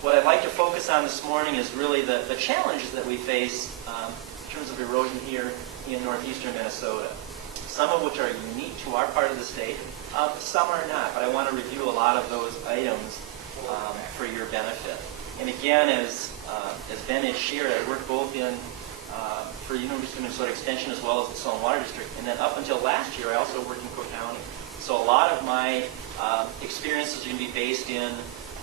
What I'd like to focus on this morning is really the challenges that we face in terms of erosion here in northeastern Minnesota. Some of which are unique to our part of the state, some are not, but I want to review a lot of those items for your benefit. And again, as Ben has shared, I work both for University of Minnesota Extension as well as the Soil and Water District, and then up until last year, I also worked in Cook County. So a lot of my experiences are going to be based in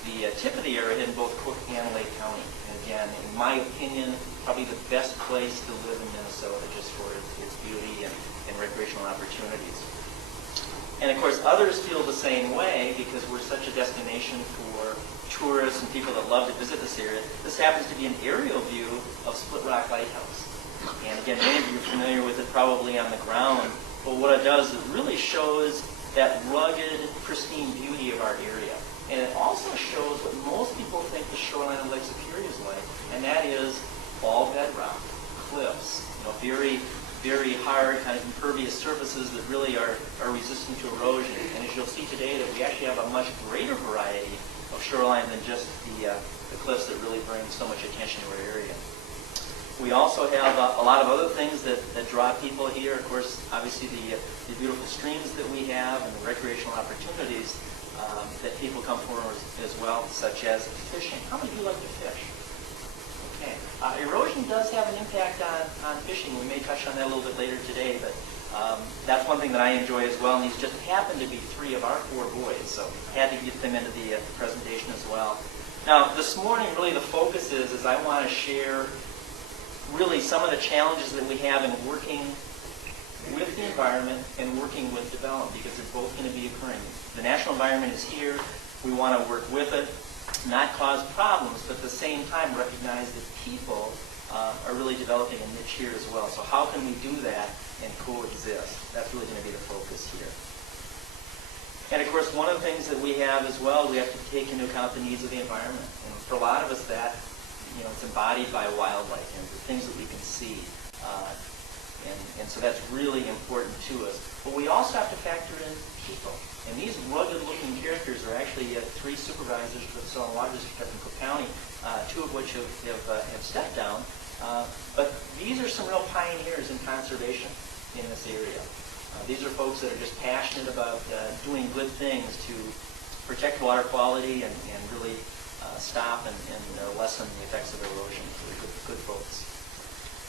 the tip of the arrowhead in both Cook and Lake County. And again, in my opinion, probably the best place to live in Minnesota just for its beauty and recreational opportunities. And of course, others feel the same way because we're such a destination for tourists and people that love to visit this area. This happens to be an aerial view of Split Rock Lighthouse. And again, many of you are familiar with it probably on the ground, but what it does is it really shows that rugged, pristine beauty of our area. And it also shows what most people think the shoreline of Lake Superior is like, and that is all bedrock, cliffs, very hard, kind of impervious surfaces that really are resistant to erosion. And as you'll see today, that we actually have a much greater variety of shoreline than just the cliffs that really bring so much attention to our area. We also have a lot of other things that draw people here. Of course, obviously the beautiful streams that we have and the recreational opportunities that people come for as well, such as fishing. How many of you like to fish? Okay. Erosion does have an impact on fishing. We may touch on that a little bit later today, but that's one thing that I enjoy as well, and these just happen to be 3 of our 4 boys, so I had to get them into the presentation as well. Now, this morning, really the focus is I want to share really some of the challenges that we have in working with the environment and working with development, because they're both going to be occurring. The natural environment is here. We want to work with it, not cause problems, but at the same time recognize that people are really developing a niche here as well. So how can we do that and coexist? That's really going to be the focus here. And of course, one of the things that we have as well, we have to take into account the needs of the environment. And for a lot of us, that it's embodied by wildlife and the things that we can see. And so that's really important to us. But we also have to factor in people. And these rugged-looking characters are actually 3 supervisors for the Soil and Water District up in Cook County, 2 of which have stepped down. But these are some real pioneers in conservation in this area. These are folks that are just passionate about doing good things to protect water quality and really stop and lessen the effects of erosion. So they're good folks.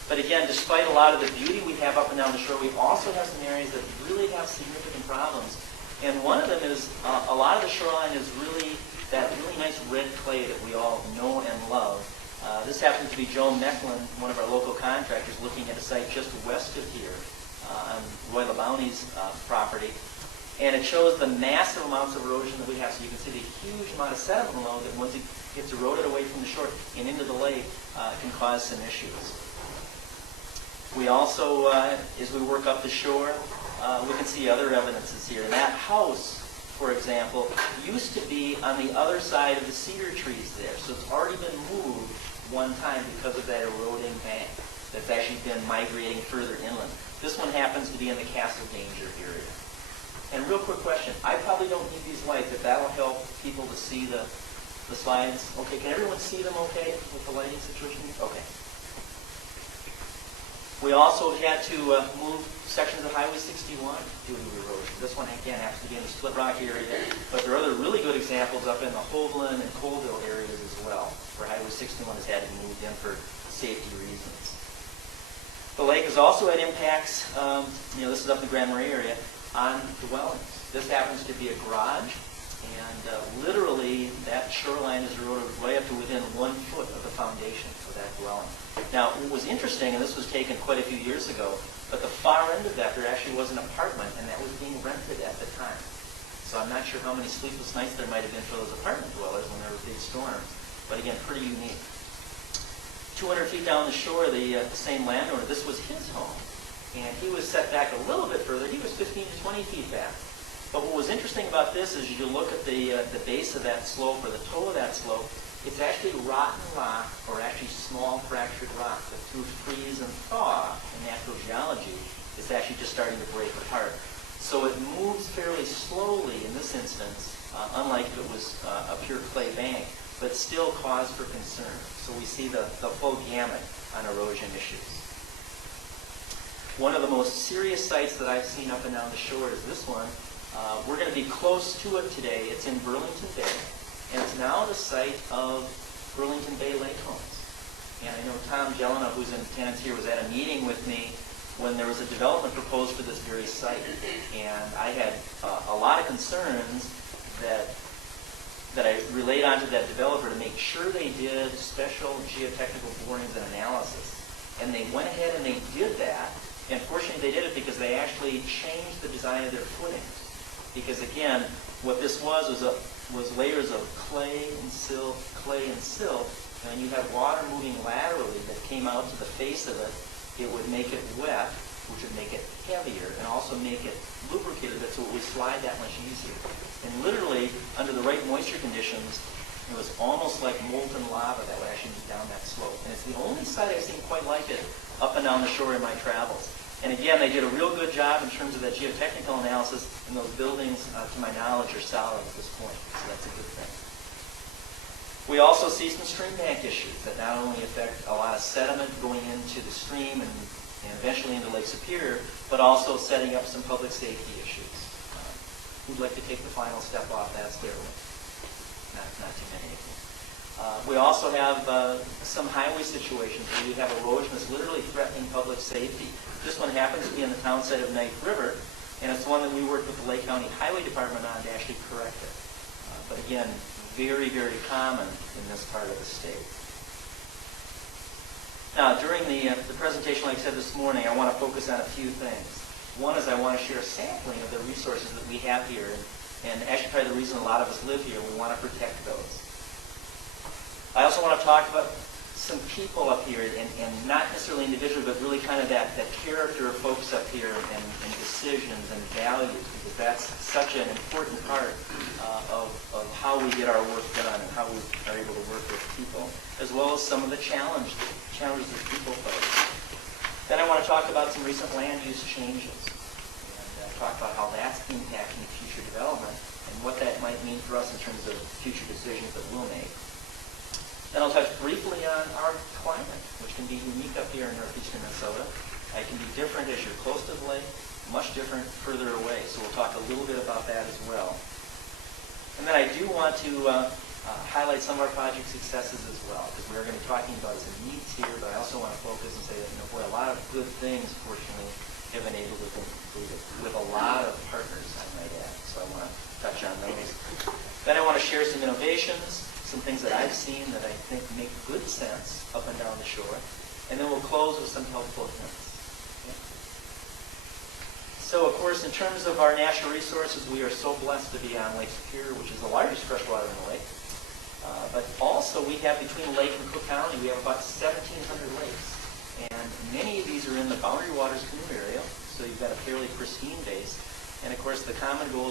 But again, despite a lot of the beauty we have up and down the shore, we also have some areas that really have significant problems. And one of them is a lot of the shoreline is really that really nice red clay that we all know and love. This happens to be Joe Mecklin, one of our local contractors, looking at a site just west of here on Roy LeBounty's property. And it shows the massive amounts of erosion that we have. So you can see the huge amount of sediment load that once it gets eroded away from the shore and into the lake can cause some issues. We also, as we work up the shore, we can see other evidences here. That house, for example, used to be on the other side of the cedar trees there. So it's already been moved one time because of that eroding bank that's actually been migrating further inland. This one happens to be in the Castle Danger area. And real quick question, I probably don't need these lights, if that'll help people to see the slides. Okay, can everyone see them okay with the lighting situation? Okay. We also had to move sections of Highway 61 due to erosion. This one, again, happens to be in the Split Rock area, but there are other really good examples up in the Hovland and Colville areas as well, where Highway 61 has had to be moved in for safety reasons. The lake has also had impacts, this is up in the Grand Marais area, on dwellings. This happens to be a garage, and literally that shoreline is eroded right up to within 1 foot of the foundation of that dwelling. Now, what was interesting, and this was taken quite a few years ago, but the far end of that, there actually was an apartment, and that was being rented at the time. So I'm not sure how many sleepless nights there might have been for those apartment dwellers when there were big storms, but again, pretty unique. 200 feet down the shore, the same landowner, this was his home, and he was set back a little bit further. He was 15 to 20 feet back. But what was interesting about this is you look at the base of that slope, or the toe of that slope, it's actually rotten rock, or actually small fractured rock that through freeze and thaw in natural geology is actually just starting to break apart. So it moves fairly slowly in this instance, unlike if it was a pure clay bank. but still cause for concern. So we see the full gamut on erosion issues. One of the most serious sites that I've seen up and down the shore is this one. We're going to be close to it today. It's in Burlington Bay, and it's now the site of Burlington Bay lake homes. And I know Tom Jelena, who's in attendance here, was at a meeting with me when there was a development proposed for this very site. And I had a lot of concerns that I relayed onto that developer to make sure they did special geotechnical borings and analysis. And they went ahead and they did that. And fortunately they did it because they actually changed the design of their footings. Because again, what this was layers of clay and silt, and when you had water moving laterally that came out to the face of it, it would make it wet, which would make it heavier, and also make it lubricated so it would slide that much easier. And literally, under the right moisture conditions, it was almost like molten lava that would actually move down that slope. And it's the only site I've seen quite like it up and down the shore in my travels. And again, they did a real good job in terms of that geotechnical analysis, and those buildings, to my knowledge, are solid at this point. So that's a good thing. We also see some stream bank issues that not only affect a lot of sediment going into the stream and eventually into Lake Superior, but also setting up some public safety issues. Who'd like to take the final step off that stairway? Not too many of you. We also have some highway situations where you have erosion that's literally threatening public safety. This one happens to be in the town site of Knife River, and it's one that we worked with the Lake County Highway Department on to actually correct it. But again, very, very common in this part of the state. Now, during the presentation, like I said this morning, I want to focus on a few things. One is I want to share a sampling of the resources that we have here, and actually probably the reason a lot of us live here. We want to protect those. I also want to talk about some people up here, and not necessarily individually, but really kind of that character of folks up here and decisions and values, because that's such an important part of how we get our work done and how we are able to work with people, as well as some of the challenges that people face. Then I want to talk about some recent land use changes and talk about how that's impacting future development and what that might mean for us in terms of future decisions that we'll make. Then I'll touch briefly on our climate, which can be unique up here in northeastern Minnesota. It can be different as you're close to the lake, much different further away. So we'll talk a little bit about that as well. And then I do want to highlight some of our project successes as well, because we're going to be talking about some needs here, but I also want to focus and say that, boy, a lot of good things, fortunately, have been able to be completed with a lot of partners, I might add. So I want to touch on those. Then I want to share some innovations, some things that I've seen that I think make good sense up and down the shore. And then we'll close with some helpful hints. Okay. So, of course, in terms of our natural resources, we are so blessed to be on Lake Superior, which is the largest freshwater in the lake. But also, we have between Lake and Cook County, we have about 1,700 lakes. And many of these are in the Boundary Waters Canoe area, so you've got a fairly pristine base. And, of course, the common goal